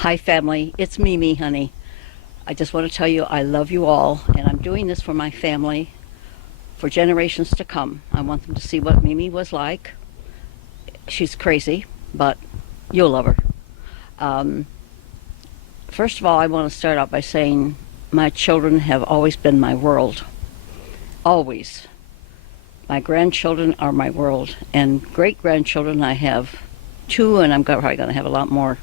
Hi, family. It's Mimi, honey. I just want to tell you I love you all, and I'm doing this for my family for generations to come. I want them to see what Mimi was like. She's crazy, but you'll love her. Um, First of all, I want to start out by saying my children have always been my world. Always. My grandchildren are my world, and great-grandchildren I have two, and I'm probably going to have a lot more.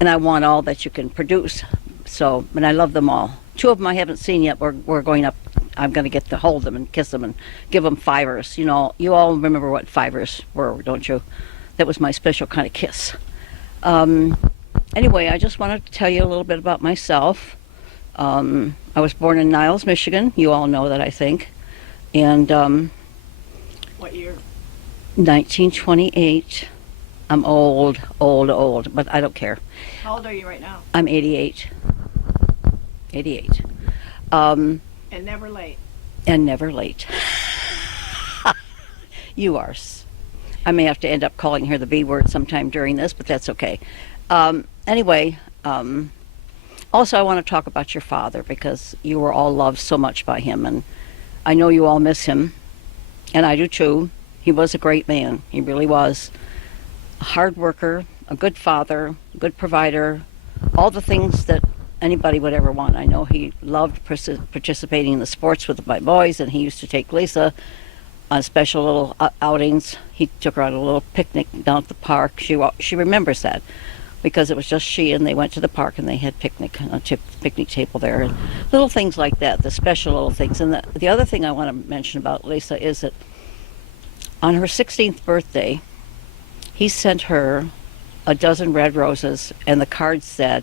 And I want all that you can produce. So, but I love them all. Two of them I haven't seen yet. We're going up. I'm going to get to hold them and kiss them and give them fivers. You know, you all remember what fivers were, don't you? That was my special kind of kiss. Anyway, I just wanted to tell you a little bit about myself. I was born in Niles, Michigan. You all know that, I think. And What year? 1928. I'm old, but I don't care. How old are you right now? I'm 88. 88. And never late. And never late. You are. I may have to end up calling her the B word sometime during this, but that's okay. Anyway, also I want to talk about your father because you were all loved so much by him, and I know you all miss him, and I do too. He was a great man. He really was. A hard worker, a good father, a good provider, all the things that anybody would ever want. I know he loved participating in the sports with my boys, and he used to take Lisa on special little outings. He took her on a little picnic down at the park. She remembers that because it was just she, and they went to the park and they had picnic on a picnic table there, and little things like that, the special little things. And the other thing I want to mention about Lisa is that on her 16th birthday, he sent her a dozen red roses, and the card said,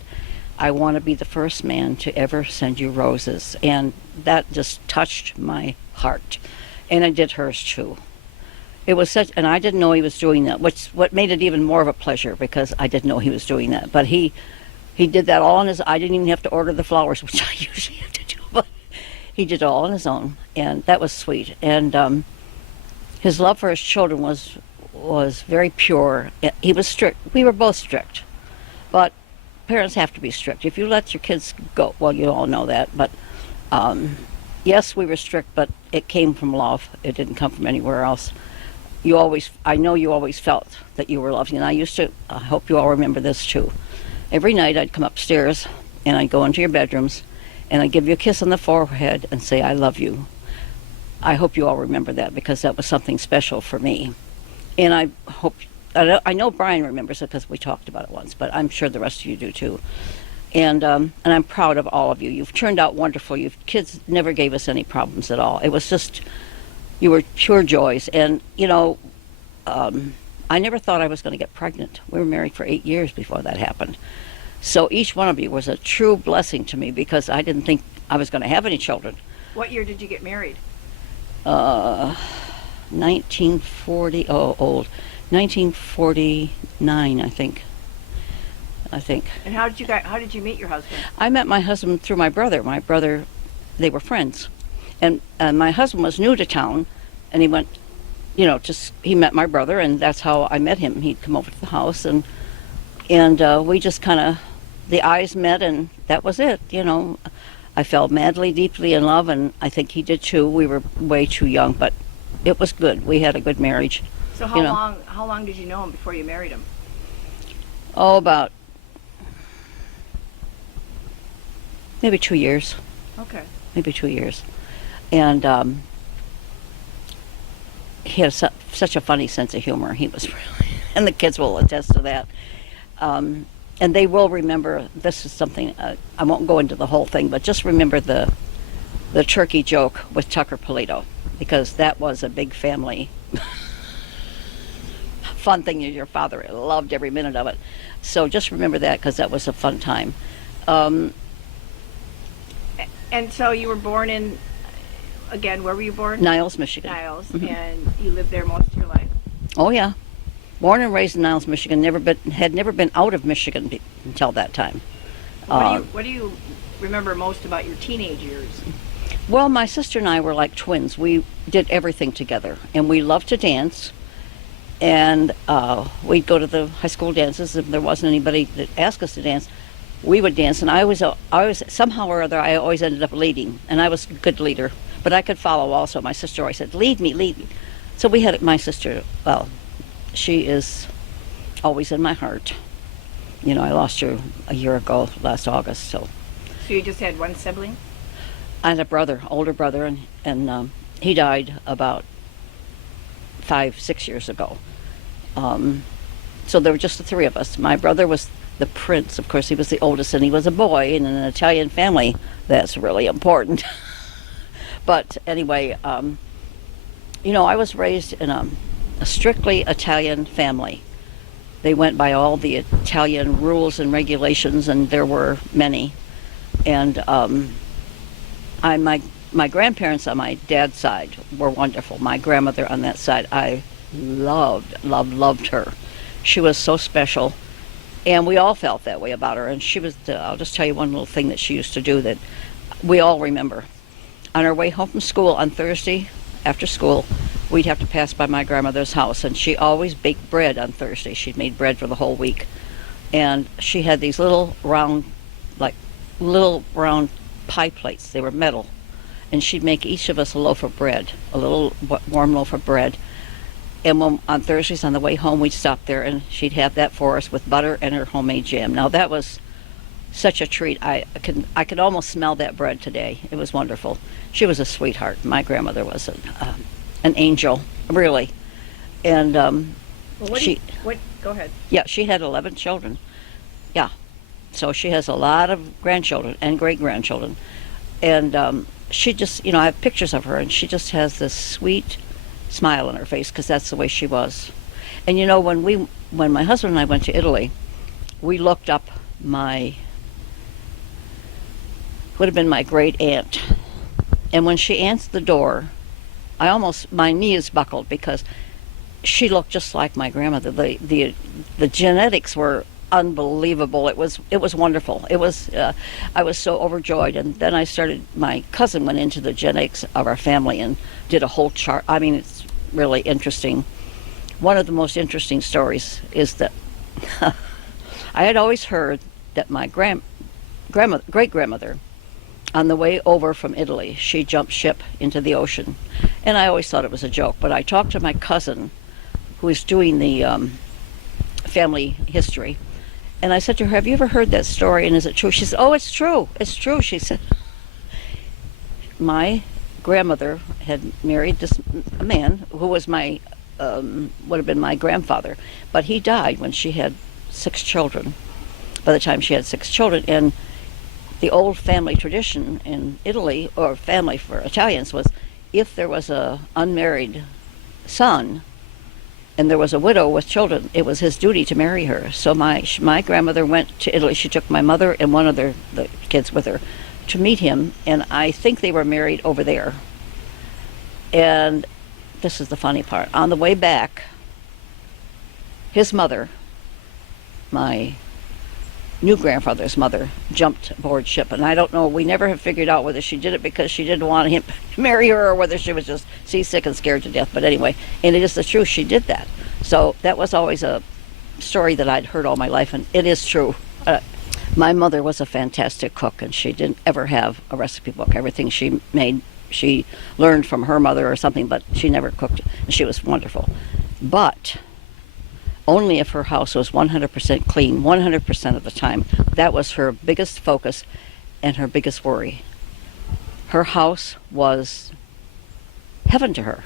"I want to be the first man to ever send you roses." And that just touched my heart. And it did hers too. It was such, and I didn't know he was doing that, what made it even more of a pleasure because I didn't know he was doing that. But he did that all on his, I didn't even have to order the flowers, which I usually have to do, but he did it all on his own, and that was sweet. And his love for his children was very pure. He was strict. We were both strict, but parents have to be strict. If you let your kids go, well, you all know that, but yes, we were strict, but it came from love. It didn't come from anywhere else. I know you always felt that you were loved, and I hope you all remember this too. Every night I'd come upstairs and I'd go into your bedrooms and I'd give you a kiss on the forehead and say, "I love you." I hope you all remember that because that was something special for me. And I know Brian remembers it because we talked about it once, but I'm sure the rest of you do too. And I'm proud of all of you. You've turned out wonderful. You kids never gave us any problems at all. It was just, you were pure joys. And, you know, I never thought I was going to get pregnant. We were married for 8 years before that happened. So each one of you was a true blessing to me because I didn't think I was going to have any children. What year did you get married? 1940, old. 1949, I think. And how did you meet your husband? I met my husband through my brother. My brother, they were friends. And my husband was new to town, and he went, you know, he met my brother, and that's how I met him. He'd come over to the house, and we just kind of, the eyes met, and that was it, you know. I fell madly, deeply in love, and I think he did too. We were way too young, but it was good. We had a good marriage. So how long did you know him before you married him? Oh, about maybe 2 years. Okay. Maybe 2 years. And he had such a funny sense of humor. He was really, and the kids will attest to that. And they will remember, this is something, I won't go into the whole thing, but just remember the turkey joke with Tucker Polito, because that was a big family fun thing. Your father loved every minute of it. So just remember that, because that was a fun time. And so you were born in, again, where were you born? Niles, Michigan. Niles, Mhm. and you lived there most of your life? Oh, yeah. Born and raised in Niles, Michigan. Had never been out of Michigan until that time. What do you remember most about your teenage years? Well, my sister and I were like twins. We did everything together, and we loved to dance. And we'd go to the high school dances if there wasn't anybody that asked us to dance. we would dance, and I was somehow or other I always ended up leading, and I was a good leader, but I could follow also. My sister always said, lead me, lead me. So we had my sister, well, she is always in my heart. You know, I lost her a year ago, last August. So you just had one sibling? I had a brother, older brother, and he died about 5-6 years ago. So there were just the three of us. My brother was the prince. Of course, he was the oldest, and he was a boy in an Italian family. That's really important. But anyway, you know, I was raised in a strictly Italian family. They went by all the Italian rules and regulations, and there were many. And my grandparents on my dad's side were wonderful. My grandmother on that side, I loved her. She was so special, and we all felt that way about her. And she was, I'll just tell you one little thing that she used to do that we all remember. On our way home from school on Thursday, after school, we'd have to pass by my grandmother's house, and she always baked bread on Thursday. She'd made bread for the whole week. And she had these little round pie plates. They were metal. And she'd make each of us a loaf of bread, a little warm loaf of bread. And on Thursdays on the way home, we'd stop there, and she'd have that for us with butter and her homemade jam. Now that was such a treat. I could almost smell that bread today. It was wonderful. She was a sweetheart. My grandmother was an angel, really. And go ahead. Yeah, she had 11 children. Yeah, so she has a lot of grandchildren and great grandchildren. And she just, you know, I have pictures of her, and she just has this sweet smile on her face, because that's the way she was. And you know, when my husband and I went to Italy, we looked up would have been my great aunt. And when she answered the door, my knees buckled, because she looked just like my grandmother. The genetics were unbelievable. It was wonderful. It was I was so overjoyed. And then my cousin went into the genetics of our family and did a whole chart. I mean, it's really interesting. One of the most interesting stories is that I had always heard that my great grandmother, on the way over from Italy, she jumped ship into the ocean. And I always thought it was a joke, but I talked to my cousin, who is doing the family history, and I said to her, have you ever heard that story, and is it true? She said, oh, it's true, she said. My grandmother had married this man who was would have been my grandfather, but he died when she had 6 children, by the time she had 6 children. And the old family tradition in Italy, or family for Italians, was if there was a unmarried son and there was a widow with children, it was his duty to marry her. So my grandmother went to Italy. She took my mother and one of the kids with her to meet him, and I think they were married over there. And this is the funny part. On the way back, his mother, my new grandfather's mother, jumped aboard ship, and I don't know, we never have figured out whether she did it because she didn't want him to marry her, or whether she was just seasick and scared to death. But anyway, and it is the truth, she did that. So that was always a story that I'd heard all my life, and it is true. My mother was a fantastic cook, and she didn't ever have a recipe book. Everything she made, she learned from her mother or something, but she never cooked, and she was wonderful. But only if her house was 100% clean, 100% of the time. That was her biggest focus and her biggest worry. Her house was heaven to her.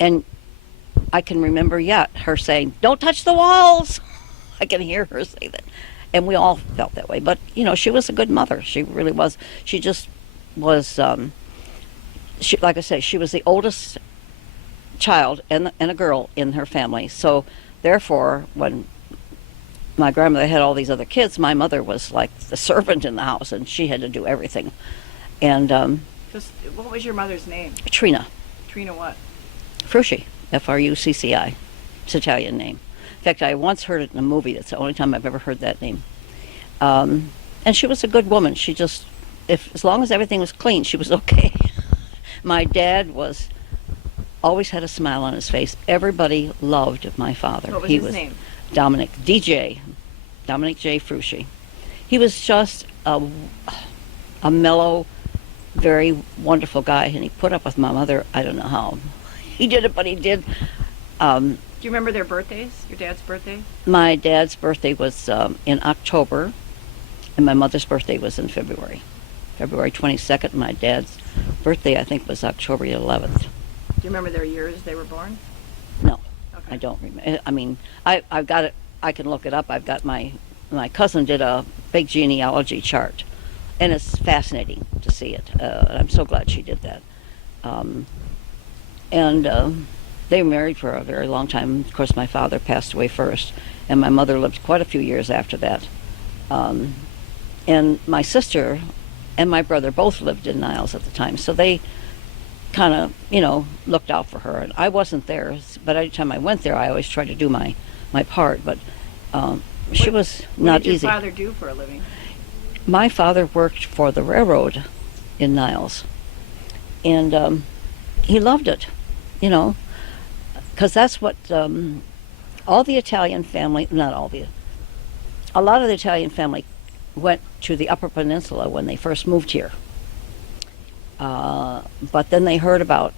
And I can remember yet her saying, don't touch the walls. I can hear her say that. And we all felt that way. But, you know, she was a good mother. She really was. She just was, like I say, she was the oldest child and a girl in her family. So therefore, when my grandmother had all these other kids, my mother was like the servant in the house, and she had to do everything. And what was your mother's name? Trina. Trina what? Frucci, Frucci. It's an Italian name. In fact, I once heard it in a movie. That's the only time I've ever heard that name. And she was a good woman. She just, as long as everything was clean, she was okay. My dad always had a smile on his face. Everybody loved my father. What was his name? Dominic J. Frucci. He was just a mellow, very wonderful guy, and he put up with my mother. I don't know how he did it, but he did. Do you remember their birthdays? Your dad's birthday? My dad's birthday was in October, and my mother's birthday was in February. February 22nd. My dad's birthday, I think, was October 11th. Do you remember their years they were born? No, Okay. I don't remember. I mean, I've got it. I can look it up. I've got my cousin did a big genealogy chart, and it's fascinating to see it. I'm so glad she did that. And they were married for a very long time. Of course, my father passed away first, and my mother lived quite a few years after that. And my sister and my brother both lived in Niles at the time, so they kind of, looked out for her. And I wasn't there, but every time I went there, I always tried to do my part. But she was not easy. What did your father do for a living? My father worked for the railroad in Niles, and he loved it, because that's what all the Italian family, not all the, a lot of the Italian family went to the Upper Peninsula when they first moved here. But then they heard about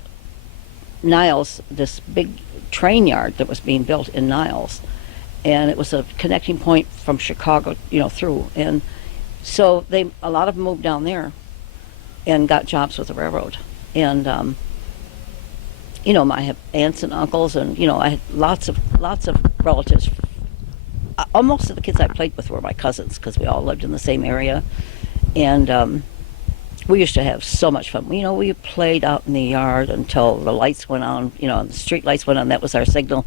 Niles, this big train yard that was being built in Niles, and it was a connecting point from Chicago, through. And so a lot of them moved down there and got jobs with the railroad. And I have aunts and uncles, and I had lots of relatives. Most of the kids I played with were my cousins because we all lived in the same area, and we used to have so much fun. We played out in the yard until the lights went on. The street lights went on. That was our signal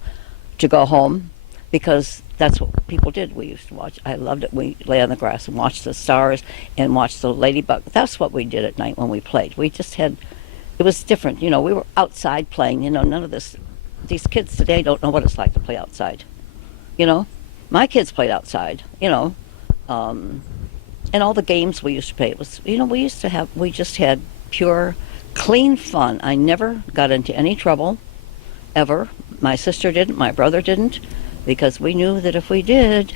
to go home, because that's what people did. We used to watch. I loved it. We lay on the grass and watched the stars and watched the ladybug. That's what we did at night when we played. We just had. It was different. We were outside playing. None of this. These kids today don't know what it's like to play outside. My kids played outside. And all the games we used to play, it was, we just had pure, clean fun. I never got into any trouble, ever. My sister didn't, my brother didn't, because we knew that if we did,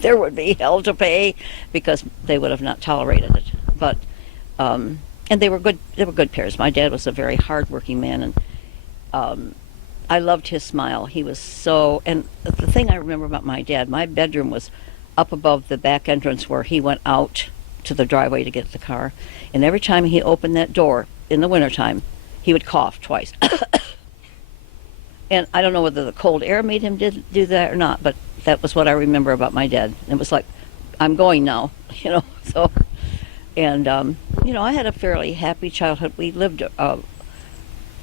there would be hell to pay, because they would have not tolerated it. But, and they were good parents. My dad was a very hardworking man, and I loved his smile. He was and the thing I remember about my dad, my bedroom was up above the back entrance where he went out to the driveway to get the car. And every time he opened that door in the wintertime, he would cough twice. And I don't know whether the cold air made him do that or not, but that was what I remember about my dad. It was like, I'm going now, so. And, I had a fairly happy childhood. We lived, in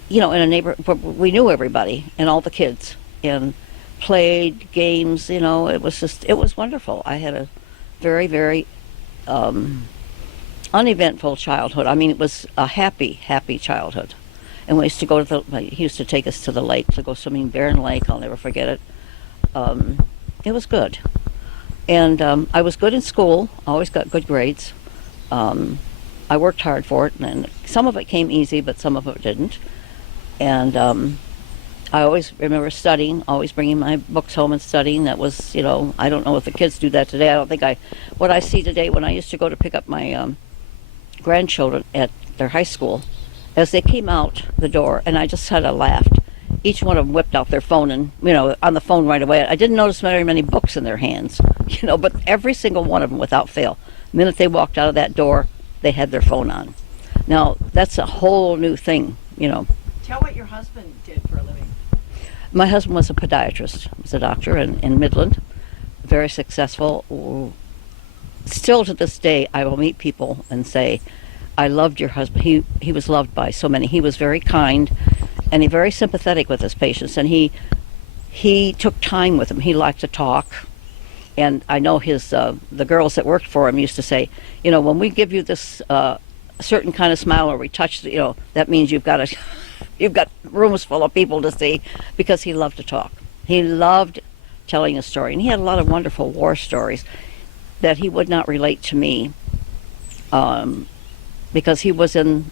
a neighborhood where we knew everybody and all the kids. And played games, it was wonderful. I had a very, very uneventful childhood. I mean, it was a happy childhood. And we used to go he used to take us to the lake to go swimming, Barren Lake. I'll never forget it. It was good. And I was good in school, always got good grades. I worked hard for it, and some of it came easy, but some of it didn't. And I always remember studying, always bringing my books home and studying. That was, I don't know if the kids do that today. I don't think what I see today, when I used to go to pick up my grandchildren at their high school, as they came out the door, and I just had laughed. Each one of them whipped out their phone and, on the phone right away. I didn't notice very many books in their hands, but every single one of them without fail. The minute they walked out of that door, they had their phone on. Now, that's a whole new thing, Tell what your husband did for a living. My husband was a podiatrist. He was a doctor in Midland, very successful. Still to this day, I will meet people and say, I loved your husband. He was loved by so many. He was very kind, and very sympathetic with his patients, and he took time with them. He liked to talk. And I know the girls that worked for him used to say, when we give you this certain kind of smile, or we touch, that means you've got rooms full of people to see, because he loved to talk. He loved telling a story, and he had a lot of wonderful war stories that he would not relate to me, because he was a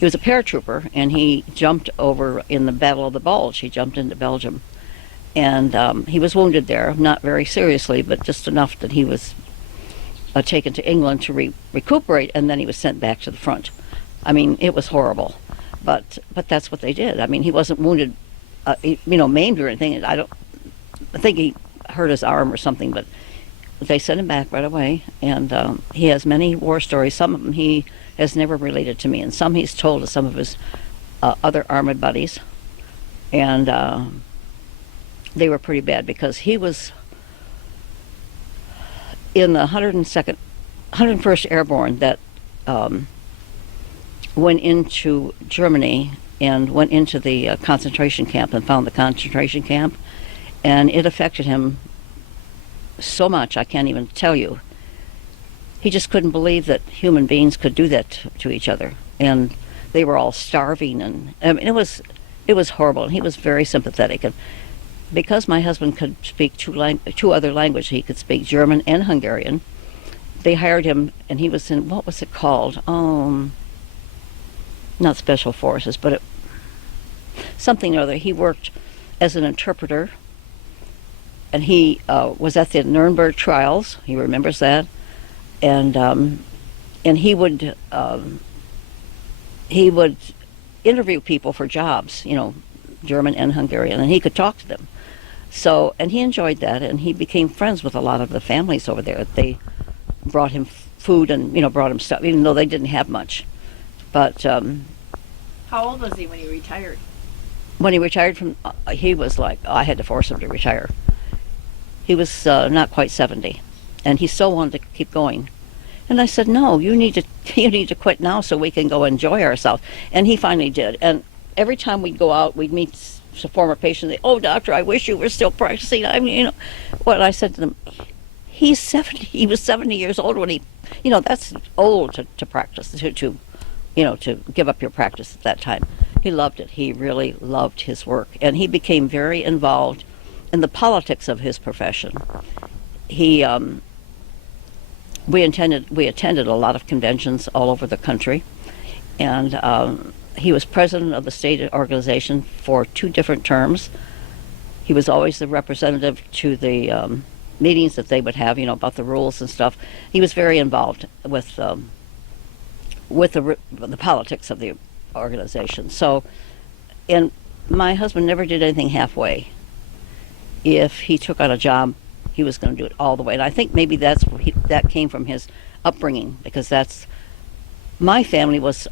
paratrooper, and he jumped over in the Battle of the Bulge. He jumped into Belgium, and he was wounded there, not very seriously, but just enough that he was taken to England to recuperate, and then he was sent back to the front. I mean, it was horrible, but that's what they did. I mean, he wasn't wounded, maimed or anything. I think he hurt his arm or something, but they sent him back right away. And he has many war stories. Some of them he has never related to me, and some he's told to some of his other armored buddies. And they were pretty bad because he was in the 101st Airborne that went into Germany and went into the concentration camp and found the concentration camp, and it affected him so much I can't even tell you. He just couldn't believe that human beings could do that to each other, and they were all starving, and I mean, it was horrible. And he was very sympathetic, and because my husband could speak two other languages, he could speak German and Hungarian. They hired him, and he was in, what was it called? Not Special Forces, but something or other. He worked as an interpreter, and he was at the Nuremberg trials. He remembers that, and he would interview people for jobs, German and Hungarian, and he could talk to them. So, and he enjoyed that, and he became friends with a lot of the families over there. They brought him food and brought him stuff, even though they didn't have much. But how old was he when he retired? when he retired from, he was like, I had to force him to retire. He was not quite 70, and he still wanted to keep going. And I said, no, you need to quit now so we can go enjoy ourselves. And he finally did. And every time we'd go out, we'd meet some former patients. They, oh, doctor, I wish you were still practicing. I mean, what I said to them, he's 70. He was 70 years old when he, that's old to practice, to give up your practice at that time. He loved it. He really loved his work. And he became very involved in the politics of his profession. We attended a lot of conventions all over the country, and he was president of the state organization for 2 different terms. He was always the representative to the meetings that they would have, about the rules and stuff. He was very involved with the politics of the organization. So, and my husband never did anything halfway. If he took on a job, he was going to do it all the way. And I think maybe that came from his upbringing, because my family was,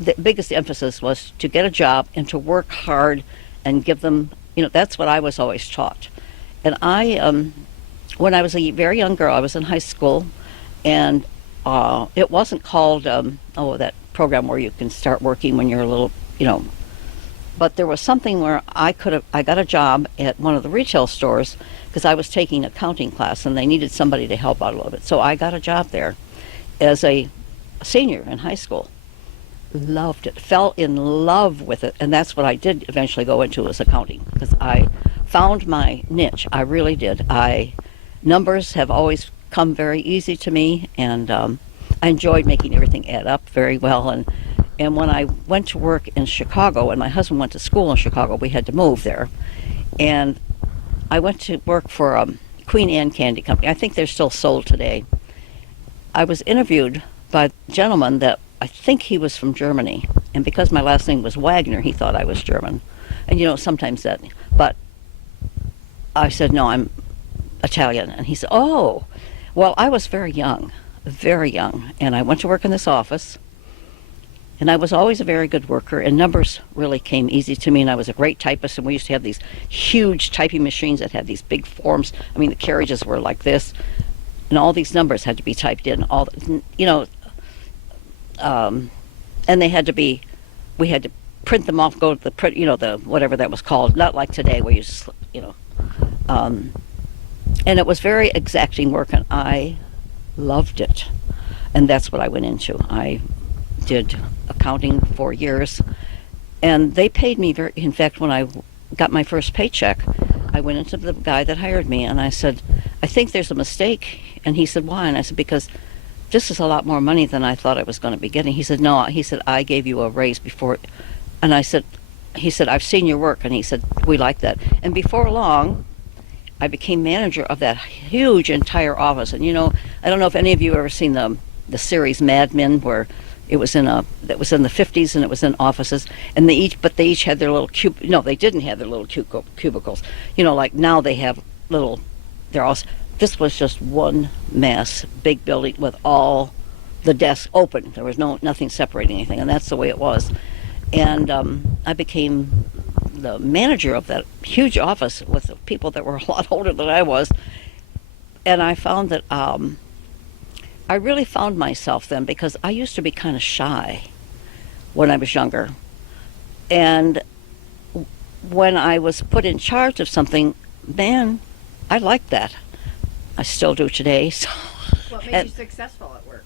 the biggest emphasis was to get a job and to work hard and give them, that's what I was always taught. And when I was a very young girl, I was in high school, and it wasn't called, that program where you can start working when you're a little, but there was something where I got a job at one of the retail stores because I was taking an accounting class and they needed somebody to help out a little bit. So I got a job there as a senior in high school. Loved it, fell in love with it, and that's what I did eventually go into, was accounting, because I found my niche. I really did. Numbers have always come very easy to me, and I enjoyed making everything add up very well. And when I went to work in Chicago, and my husband went to school in Chicago, we had to move there. And I went to work for Queen Anne Candy Company. I think they're still sold today. I was interviewed by a gentleman that I think he was from Germany. And because my last name was Wagner, he thought I was German. And sometimes that. But I said, no, I'm Italian. And he said, oh, well, I was very young. And I went to work in this office. And I was always a very good worker, and numbers really came easy to me, and I was a great typist, and we used to have these huge typing machines that had these big forms. I mean, the carriages were like this, and all these numbers had to be typed in, and they had to be, we had to print them off, go to the print, the whatever that was called, not like today where and it was very exacting work, and I loved it, and that's what I went into. I did accounting for years, and they paid me in fact, when I got my first paycheck, I went into the guy that hired me and I said, I think there's a mistake. And he said, why? And I said, because this is a lot more money than I thought I was going to be getting. He said, no, he said, I gave you a raise before. And I said, he said, I've seen your work, and he said, we like that. And before long, I became manager of that huge entire office. And I don't know if any of you ever seen the series Mad Men, where it was that was in the 50s, and it was in offices, and they each had their little no, they didn't have their little cubicles. Like now they have little. This was just one mass, big building with all the desks open. There was nothing separating anything, and that's the way it was. And I became the manager of that huge office with people that were a lot older than I was. And I found that I really found myself then, because I used to be kind of shy when I was younger. And when I was put in charge of something, man, I liked that. I still do today. So. What made you successful at work?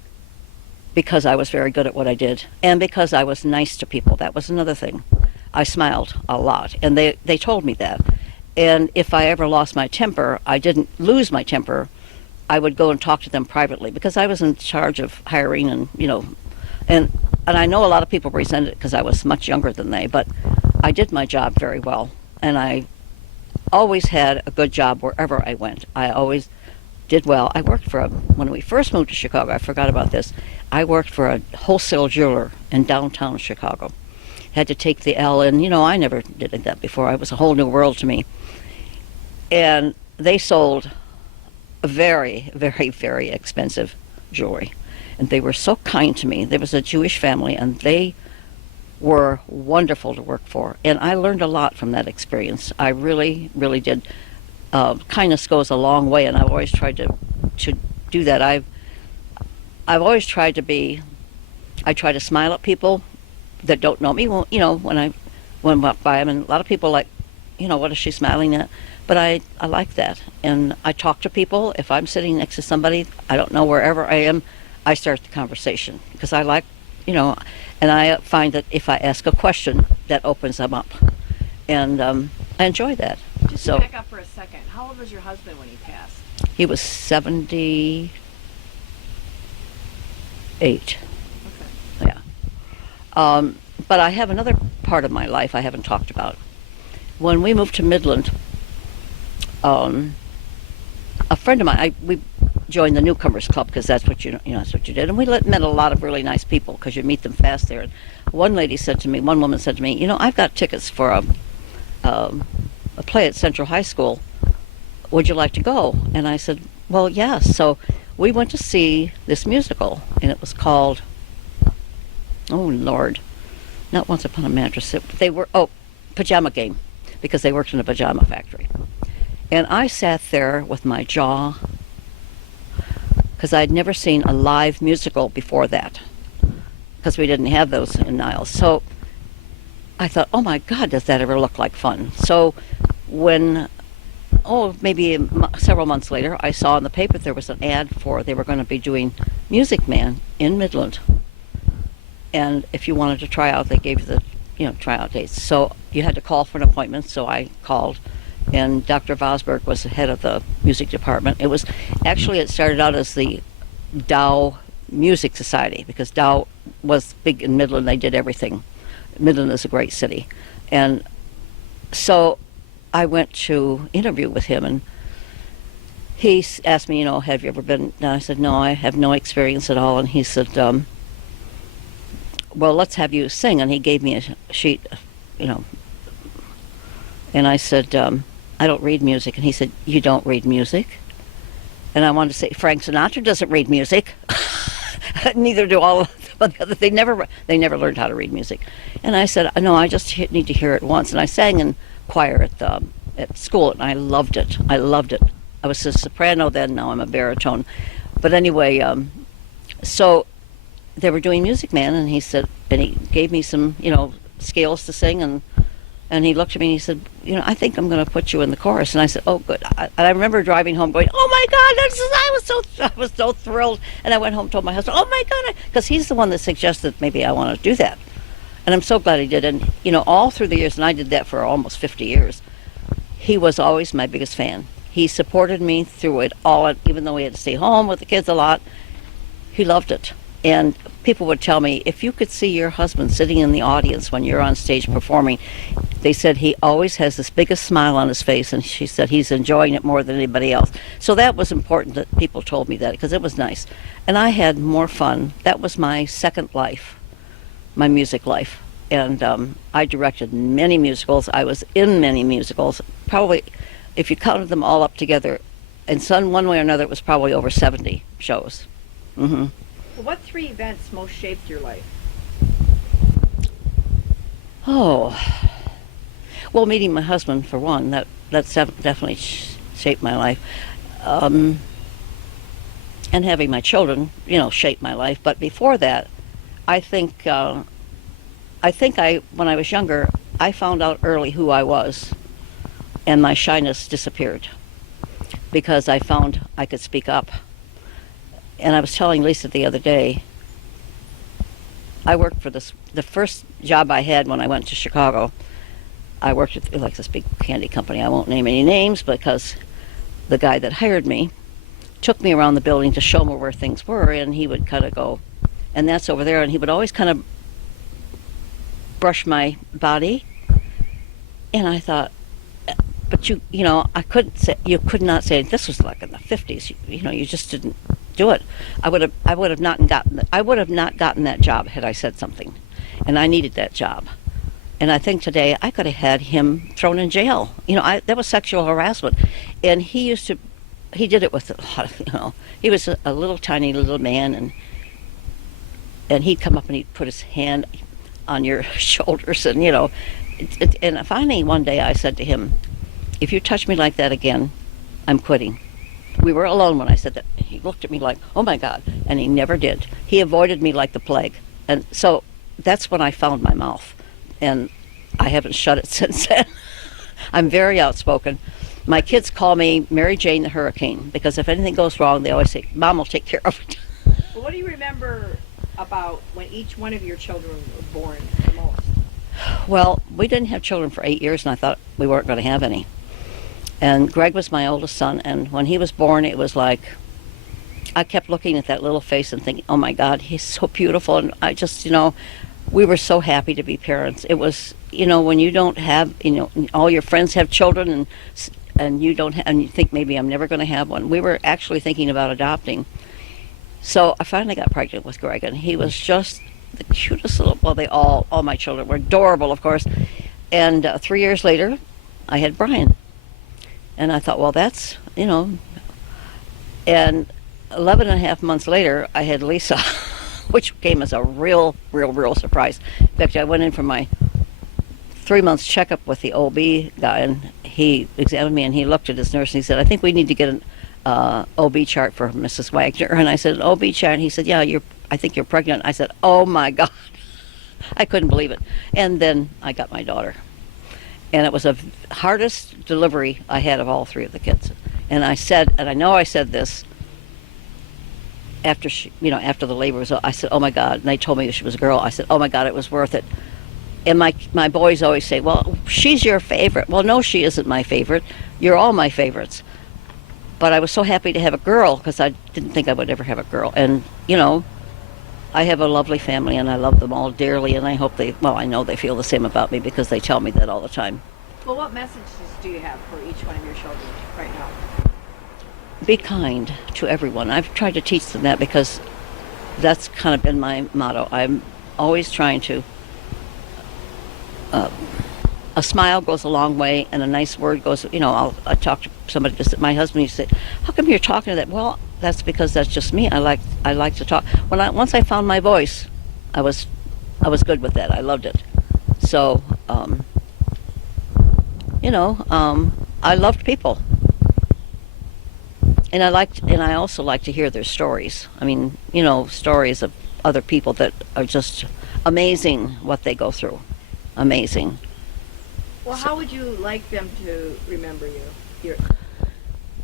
Because I was very good at what I did, and because I was nice to people. That was another thing. I smiled a lot, and they told me that. And if I ever lost my temper, I didn't lose my temper. I would go and talk to them privately, because I was in charge of hiring, and and I know a lot of people resented it because I was much younger than they, but I did my job very well, and I always had a good job wherever I went. I always did well. I worked when we first moved to Chicago, I forgot about this, I worked for a wholesale jeweler in downtown Chicago. Had to take the L in, I never did that before. It was a whole new world to me. And they sold very, very, very expensive jewelry. And they were so kind to me. There was a Jewish family, and they were wonderful to work for. And I learned a lot from that experience. I really, really did. Kindness goes a long way, and I've always tried to do that. I've always tried to I try to smile at people that don't know me. Well, when I walk by them, and a lot of people like, what is she smiling at? But I like that. And I talk to people. If I'm sitting next to somebody, I don't know, wherever I am, I start the conversation, because I like, and I find that if I ask a question, that opens them up. And I enjoy that. Just to back up for a second, how old was your husband when he passed? He was 78. Okay. Yeah. But I have another part of my life I haven't talked about. When we moved to Midland, a friend of mine, we joined the Newcomers Club, because that's what that's what you did, and we met a lot of really nice people, because you meet them fast there. And one woman said to me, I've got tickets for a play at Central High School. Would you like to go? And I said, well, yes. So we went to see this musical, and it was called, oh Lord, not Once Upon a Mattress. Pajama Game, because they worked in a pajama factory. And I sat there with my jaw, because I'd never seen a live musical before that, because we didn't have those in Niles. So I thought, oh my God, does that ever look like fun? So when, maybe several months later, I saw in the paper there was an ad they were going to be doing Music Man in Midland. And if you wanted to try out, they gave you the tryout dates. So you had to call for an appointment, so I called. And Dr. Vosberg was the head of the music department. It started out as the Dow Music Society, because Dow was big in Midland. They did everything. Midland is a great city. And so I went to interview with him, and he asked me, have you ever been? And I said, no, I have no experience at all. And he said, well, let's have you sing. And he gave me a sheet, and I said, I don't read music. And he said, you don't read music? And I wanted to say, Frank Sinatra doesn't read music. Neither do all of them. They never learned how to read music. And I said, no, I just need to hear it once. And I sang in choir at school, and I loved it. I was a soprano then. Now I'm a baritone. But anyway, so they were doing Music Man, and he said, and he gave me some, scales to sing, and he looked at me and he said, I think I'm going to put you in the chorus. And I said, oh, good. And I remember driving home going, oh my God, I was so thrilled. And I went home and told my husband, oh my God, because he's the one that suggested maybe I want to do that. And I'm so glad he did. And, all through the years, and I did that for almost 50 years, he was always my biggest fan. He supported me through it all, even though he had to stay home with the kids a lot. He loved it. And people would tell me, if you could see your husband sitting in the audience when you're on stage performing, they said he always has this biggest smile on his face, and she said he's enjoying it more than anybody else. So that was important that people told me that, because it was nice. And I had more fun. That was my second life, my music life. And I directed many musicals. I was in many musicals. Probably, if you counted them all up together, in some one way or another, it was probably over 70 shows. Mm-hmm. Well, what 3 events most shaped your life? Oh, well, meeting my husband, for one, that's definitely shaped my life. And having my children, shaped my life. But before that, I think when I was younger, I found out early who I was, and my shyness disappeared because I found I could speak up. And I was telling Lisa the other day, I worked for the first job I had when I went to Chicago. I worked at like this big candy company. I won't name any names because the guy that hired me took me around the building to show me where things were, and he would kind of go, and that's over there, and he would always kind of brush my body. And I thought, but I couldn't say, you could not say, this was like in the 50s, you just didn't do it. I would have not gotten that job had I said something, and I needed that job. And I think today I could have had him thrown in jail. That was sexual harassment, and he did it with a lot of, he was a little tiny little man, and he'd come up and he'd put his hand on your shoulders, and and finally one day I said to him, if you touch me like that again, I'm quitting. We were alone when I said that. He looked at me like, oh my God, and he never did. He avoided me like the plague. And so that's when I found my mouth, and I haven't shut it since then. I'm very outspoken. My kids call me Mary Jane the Hurricane, because if anything goes wrong, they always say, Mom will take care of it. Well, what do you remember about when each one of your children were born the most? Well, we didn't have children for 8 years, and I thought we weren't going to have any. And Greg was my oldest son, and when he was born, it was like, I kept looking at that little face and thinking, oh my God, he's so beautiful. And I just, we were so happy to be parents. It was, when you don't have, all your friends have children, and you don't and you think maybe I'm never going to have one. We were actually thinking about adopting. So I finally got pregnant with Greg, and he was just the cutest little, well, all my children were adorable, of course. And 3 years later, I had Brian. And I thought, well, that's, and 11 and a half months later, I had Lisa, which came as a real surprise. In fact, I went in for my 3 months checkup with the OB guy, and he examined me, and he looked at his nurse, and he said, I think we need to get an OB chart for Mrs. Wagner. And I said, an OB chart? And he said, yeah, I think you're pregnant. I said, oh my God. I couldn't believe it. And then I got my daughter. And it was the hardest delivery I had of all 3 of the kids. And I said, and I know I said this after after the labor was, I said, oh my God. And they told me she was a girl. I said, oh my God, it was worth it. And my boys always say, well, she's your favorite. Well, no, she isn't my favorite. You're all my favorites. But I was so happy to have a girl, because I didn't think I would ever have a girl. And, I have a lovely family, and I love them all dearly, and I hope I know they feel the same about me, because they tell me that all the time. Well, what messages do you have for each one of your children right now? Be kind to everyone. I've tried to teach them that, because that's kind of been my motto. I'm always trying to, a smile goes a long way, and a nice word goes, I talk to somebody, my husband used to say, how come you're talking to that? Well, that's because that's just me. I like to talk. Once I found my voice, I was good with that. I loved it. So, I loved people, and I also like to hear their stories. I mean, stories of other people that are just amazing what they go through. Amazing. Well, how would you like them to remember you, your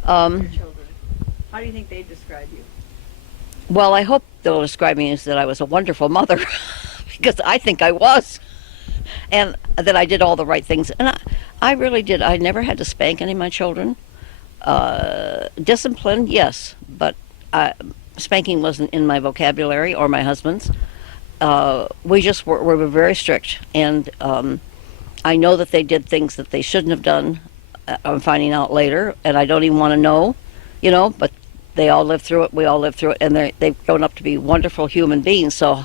children? How do you think they'd describe you? Well, I hope they'll describe me as that I was a wonderful mother, because I think I was, and that I did all the right things. And I really did. I never had to spank any of my children. Discipline, yes, but spanking wasn't in my vocabulary or my husband's. We were very strict, and I know that they did things that they shouldn't have done. I'm finding out later, and I don't even want to know, but they all lived through it. We all lived through it, and they've grown up to be wonderful human beings. So,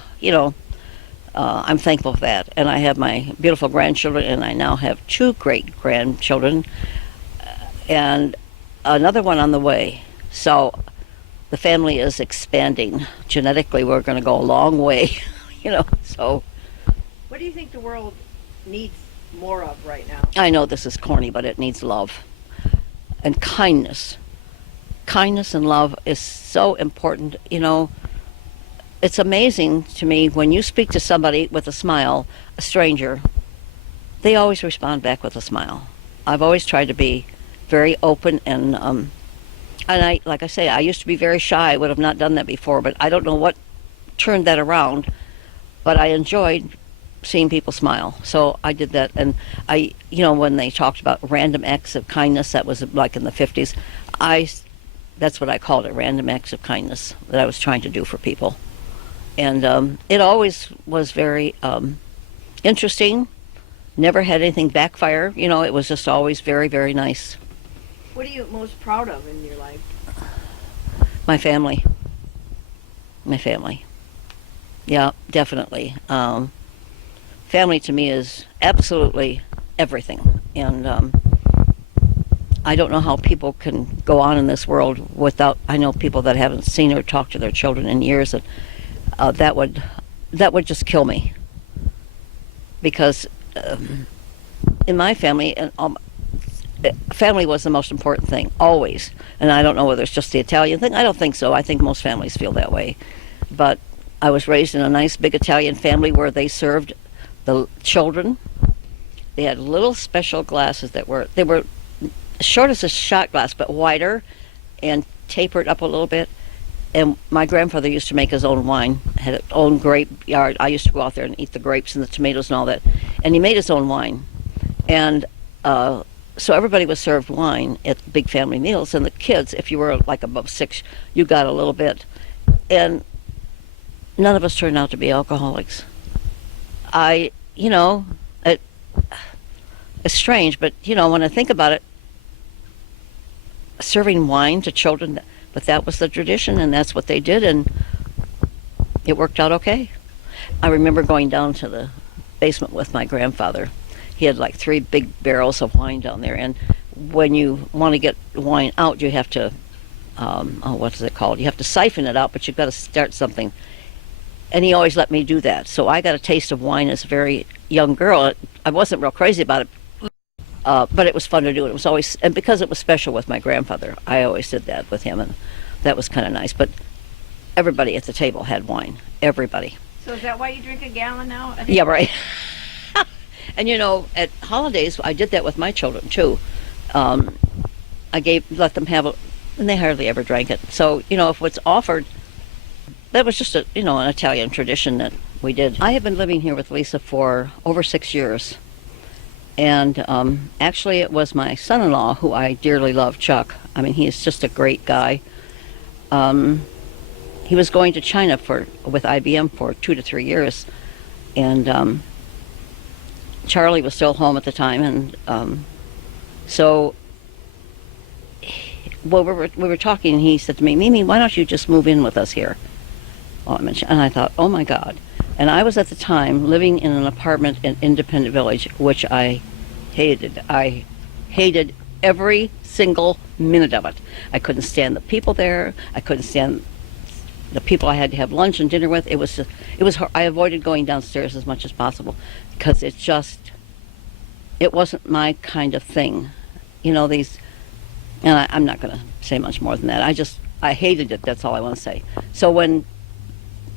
I'm thankful for that. And I have my beautiful grandchildren, and I now have 2 great grandchildren, and another one on the way. So the family is expanding. Genetically, we're going to go a long way, so. What do you think the world needs more of right now? I know this is corny, but it needs love and kindness. Kindness and love is so important. It's amazing to me when you speak to somebody with a smile, a stranger, they always respond back with a smile. I've always tried to be very open, and like I say, I used to be very shy. I would have not done that before, but I don't know what turned that around, but I enjoyed seeing people smile. So I did that, and when they talked about random acts of kindness, that was like in the 50s, that's what I called it, random acts of kindness that I was trying to do for people. And it always was very interesting, never had anything backfire, it was just always very, very nice. What are you most proud of in your life? My family. Yeah, definitely. Family to me is absolutely everything, and I don't know how people can go on in this world without. I know people that haven't seen or talked to their children in years, and that would just kill me. Because in my family, and family was the most important thing always. And I don't know whether it's just the Italian thing. I don't think so. I think most families feel that way. But I was raised in a nice big Italian family where they served the children. They had little special glasses they were short as a shot glass, but wider and tapered up a little bit. And my grandfather used to make his own wine, had his own grape yard. I used to go out there and eat the grapes and the tomatoes and all that. And he made his own wine. And so everybody was served wine at big family meals. And the kids, if you were like above 6, you got a little bit. And none of us turned out to be alcoholics. It's strange, but, when I think about it, serving wine to children, but that was the tradition, and that's what they did, and it worked out okay. I remember going down to the basement with my grandfather. He had like 3 big barrels of wine down there, and when you want to get wine out, you have to, what is it called? You have to siphon it out, but you've got to start something. And he always let me do that. So I got a taste of wine as a very young girl. I wasn't real crazy about it, but it was fun to do. It was always, and because it was special with my grandfather, I always did that with him, and that was kind of nice. But everybody at the table had wine. Everybody. So is that why you drink a gallon now? Yeah, right. And at holidays, I did that with my children too. Let them have it, and they hardly ever drank it. So if it's offered, that was just an Italian tradition that we did. I have been living here with Lisa for over 6 years. And actually, it was my son-in-law who I dearly love, Chuck. I mean, he is just a great guy. He was going to China with IBM for 2 to 3 years, and Charlie was still home at the time, and so we were talking, and he said to me, "Mimi, why don't you just move in with us here?" And I thought, oh my God. And I was at the time living in an apartment in Independent Village, which I hated. I hated every single minute of it. I couldn't stand the people there. I couldn't stand the people I had to have lunch and dinner with. It was I avoided going downstairs as much as possible because it wasn't my kind of thing. And I'm not going to say much more than that. I hated it. That's all I want to say. So when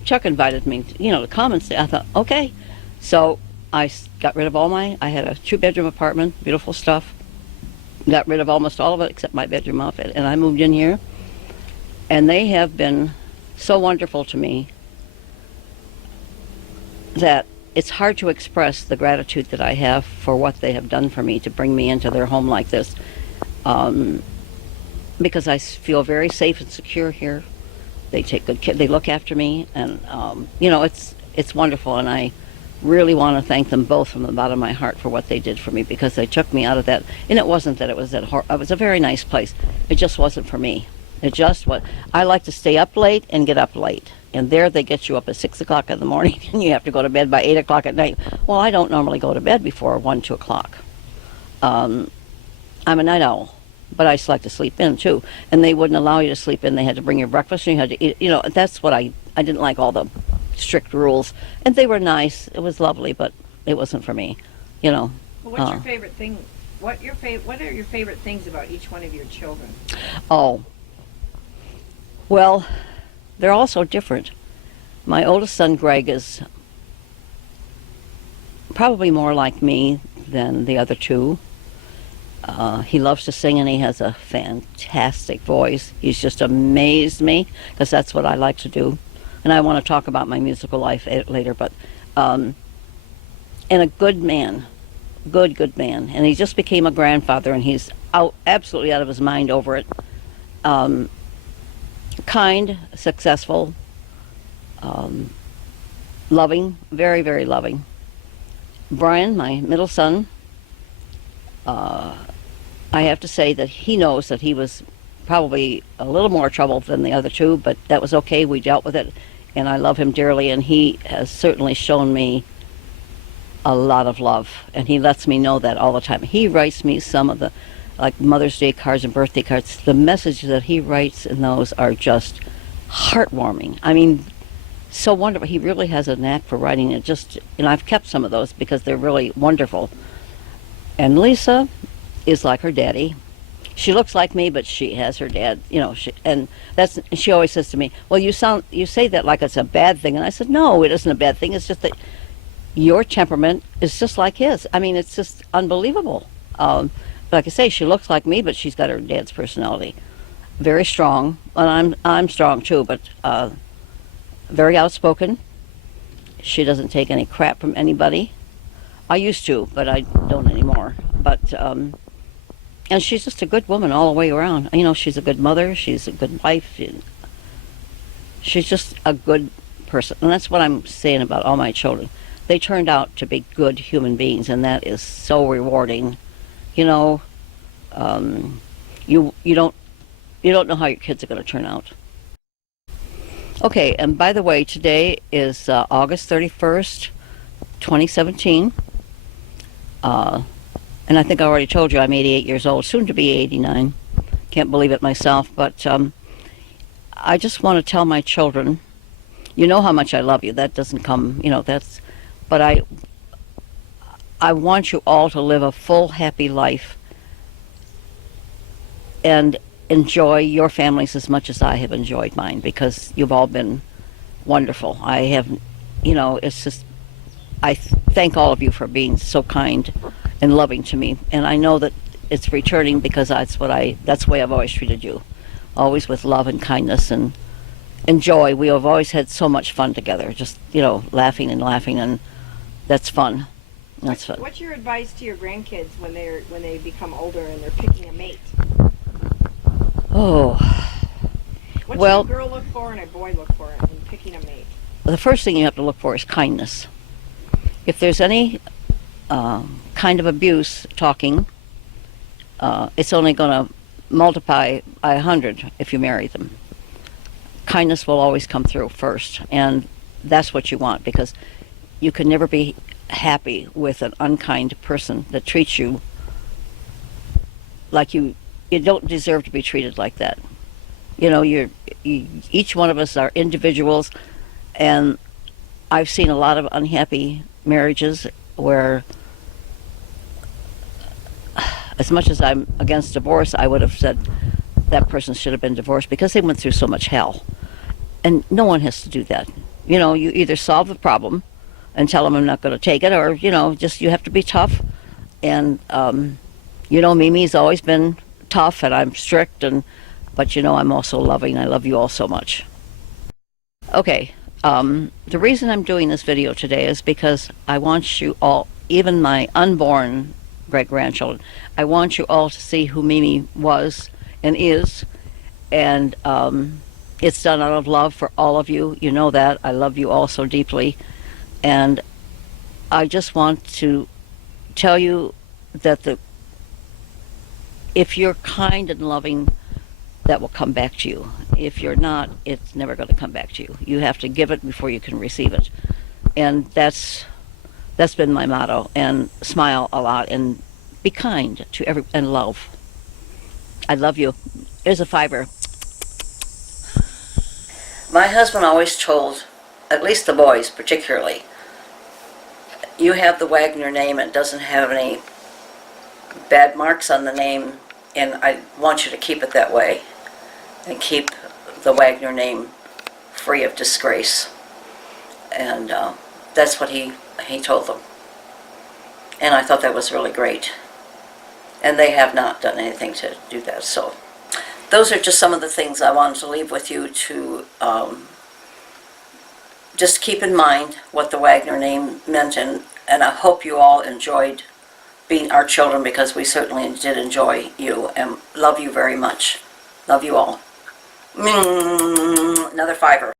Chuck invited me, to come and stay, I thought, okay. So I got rid of I had a 2-bedroom apartment, beautiful stuff. Got rid of almost all of it except my bedroom off it, and I moved in here. And they have been so wonderful to me that it's hard to express the gratitude that I have for what they have done for me to bring me into their home like this. Because I feel very safe and secure here. They take good care. They look after me, and you know, it's wonderful. And I really want to thank them both from the bottom of my heart for what they did for me, because they took me out of that. And it wasn't that it was that it was a very nice place. It just wasn't for me. It just was. I like to stay up late and get up late. And there they get you up at 6 o'clock in the morning, and you have to go to bed by 8 o'clock at night. Well, I don't normally go to bed before 1, 2 o'clock. I'm a night owl, but I just like to sleep in too. And they wouldn't allow you to sleep in. They had to bring your breakfast, and you had to eat. You know, that's what I didn't like, all the strict rules. And they were nice. It was lovely, but it wasn't for me. You know. Well, what's your favorite thing? What are your favorite things about each one of your children? Oh. Well, they're all so different. My oldest son, Greg, is probably more like me than the other two. He loves to sing, and he has a fantastic voice. He's just amazed me, because that's what I like to do. And I want to talk about my musical life later, but and a good man, good man. And he just became a grandfather, and he's absolutely out of his mind over it. Kind, successful, loving, very, very loving. Brian, my middle son, I have to say that he knows that he was probably a little more trouble than the other two, but that was okay. We dealt with it, and I love him dearly, and he has certainly shown me a lot of love, and he lets me know that all the time. He writes me some of the, like, Mother's Day cards and birthday cards. The messages that he writes in those are just heartwarming. I mean, so wonderful. He really has a knack for writing it. Just, and I've kept some of those because they're really wonderful. And Lisa is like her daddy. She looks like me, but she has her dad, you know. She always says to me, "Well, you say that like it's a bad thing." And I said, "No, it isn't a bad thing. It's just that your temperament is just like his. I mean, it's just unbelievable." Like I say, she looks like me, but she's got her dad's personality. Very strong, and I'm strong too, but very outspoken. She doesn't take any crap from anybody. I used to, but I don't anymore. But and she's just a good woman all the way around. You know, she's a good mother. She's a good wife. She's just a good person, and that's what I'm saying about all my children. They turned out to be good human beings, and that is so rewarding. You know, you don't know how your kids are going to turn out. Okay, and by the way, today is August 31st, 2017. And I think I already told you I'm 88 years old, soon to be 89. Can't believe it myself, but I just want to tell my children, you know how much I love you. That doesn't come, you know, that's, but I want you all to live a full, happy life and enjoy your families as much as I have enjoyed mine, because you've all been wonderful. I have, you know, it's just, I thank all of you for being so kind and loving to me, and I know that it's returning, because that's the way I've always treated you, always with love and kindness and joy. We have always had so much fun together, just, you know, laughing, and that's fun. That's fun. What's your advice to your grandkids when they become older and they're picking a mate? Oh, what well, should a girl look for and a boy look for in picking a mate? The first thing you have to look for is kindness. If there's any kind of abuse talking, it's only going to multiply by 100 if you marry them. Kindness will always come through first, and that's what you want, because you can never be happy with an unkind person that treats you like you don't deserve to be treated like that. You know, each one of us are individuals, and I've seen a lot of unhappy marriages where, as much as I'm against divorce, I would have said that person should have been divorced, because they went through so much hell. And no one has to do that. You know, you either solve the problem and tell them I'm not going to take it, or, you know, just you have to be tough. And, you know, Mimi's always been tough, and I'm strict, but, you know, I'm also loving. I love you all so much. Okay, the reason I'm doing this video today is because I want you all, even my unborn great-grandchildren, I want you all to see who Mimi was and is, and it's done out of love for all of you. You know that. I love you all so deeply. And I just want to tell you that if you're kind and loving, that will come back to you. If you're not, it's never going to come back to you. You have to give it before you can receive it. And that's been my motto. And smile a lot and be kind to and love. I love you. Here's a fiber. My husband always told, at least the boys particularly, you have the Wagner name. It doesn't have any bad marks on the name, and I want you to keep it that way and keep the Wagner name free of disgrace. And that's what he told them. And I thought that was really great. And they have not done anything to do that. So those are just some of the things I wanted to leave with you to just keep in mind what the Wagner name meant. And I hope you all enjoyed being our children, because we certainly did enjoy you and love you very much. Love you all. Another fiber.